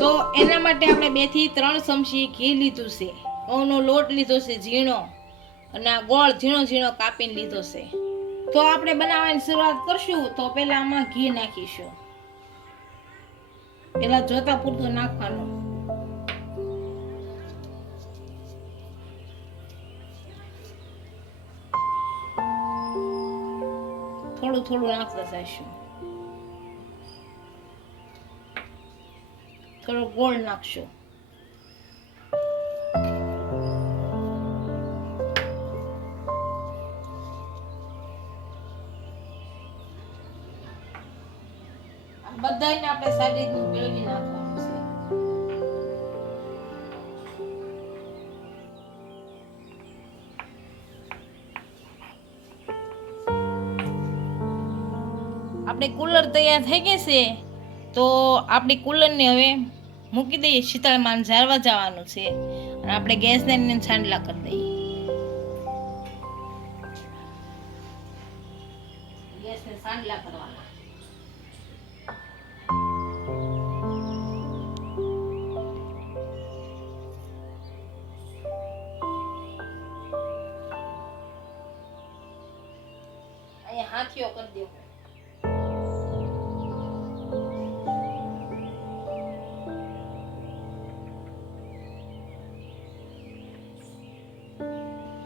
તો એના માટે આપણે 2 થી 3 ચમચી ઘી લીધું છે, ઘઉંનો લોટ લીધો છે ઝીણો, અને આ ગોળ ઝીણો ઝીણો કાપીને લીધો છે. તો આપણે બનાવવાની શરૂઆત કરશું. તો પહેલા આમાં ઘી નાખીશું. પહેલા જોતા પૂરતું નાખવાનું. થોડું થોડું નાખતા જઈશું. થોડો ગોળ નાખશું. બધાને આપણે સારી રીતનું ભેળવી નાખવાનું છે. આપણે કુલર તૈયાર થઈ ગઈ છે. તો આપણી કુલરને હવે મૂકી દઈએ. શીતળામાને ઝારવા જવાનું છે, અને આપણે ગેસને છાંડલા કરી દઈએ. ગેસને છાંડલા કરવાના. અહીંયા હાથીઓ કરી દેવો.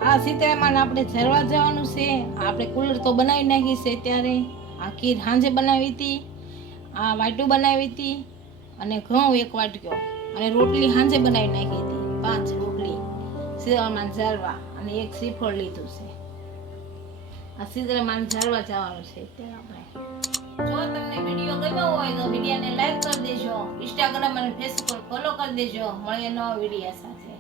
આ શીતળામાને આપણે ઝરવા જવાનું છે. આપણે કુલર તો બનાવી નાખી છે. ત્યારે આ ખીર સાંજે બનાવી હતી, આ વાટું બનાવી હતી, અને ઘઉં 1 વાટક્યો, અને રોટલી સાંજે બનાવી નાખી હતી 5 રોટલી શીતળામાને ઝરવા, અને 1 શ્રીફળ લીધું છે. આ શીતળામાને ઝરવા જવાનું છે. અત્યારે આપણે જો તમને વિડીયો ગમ્યો હોય તો વિડીયોને લાઈક કરી દેજો, ઇન્સ્ટાગ્રામ અને ફેસબુક પર ફોલો કરી દેજો. મળીએ નવા વિડીયો સાથે.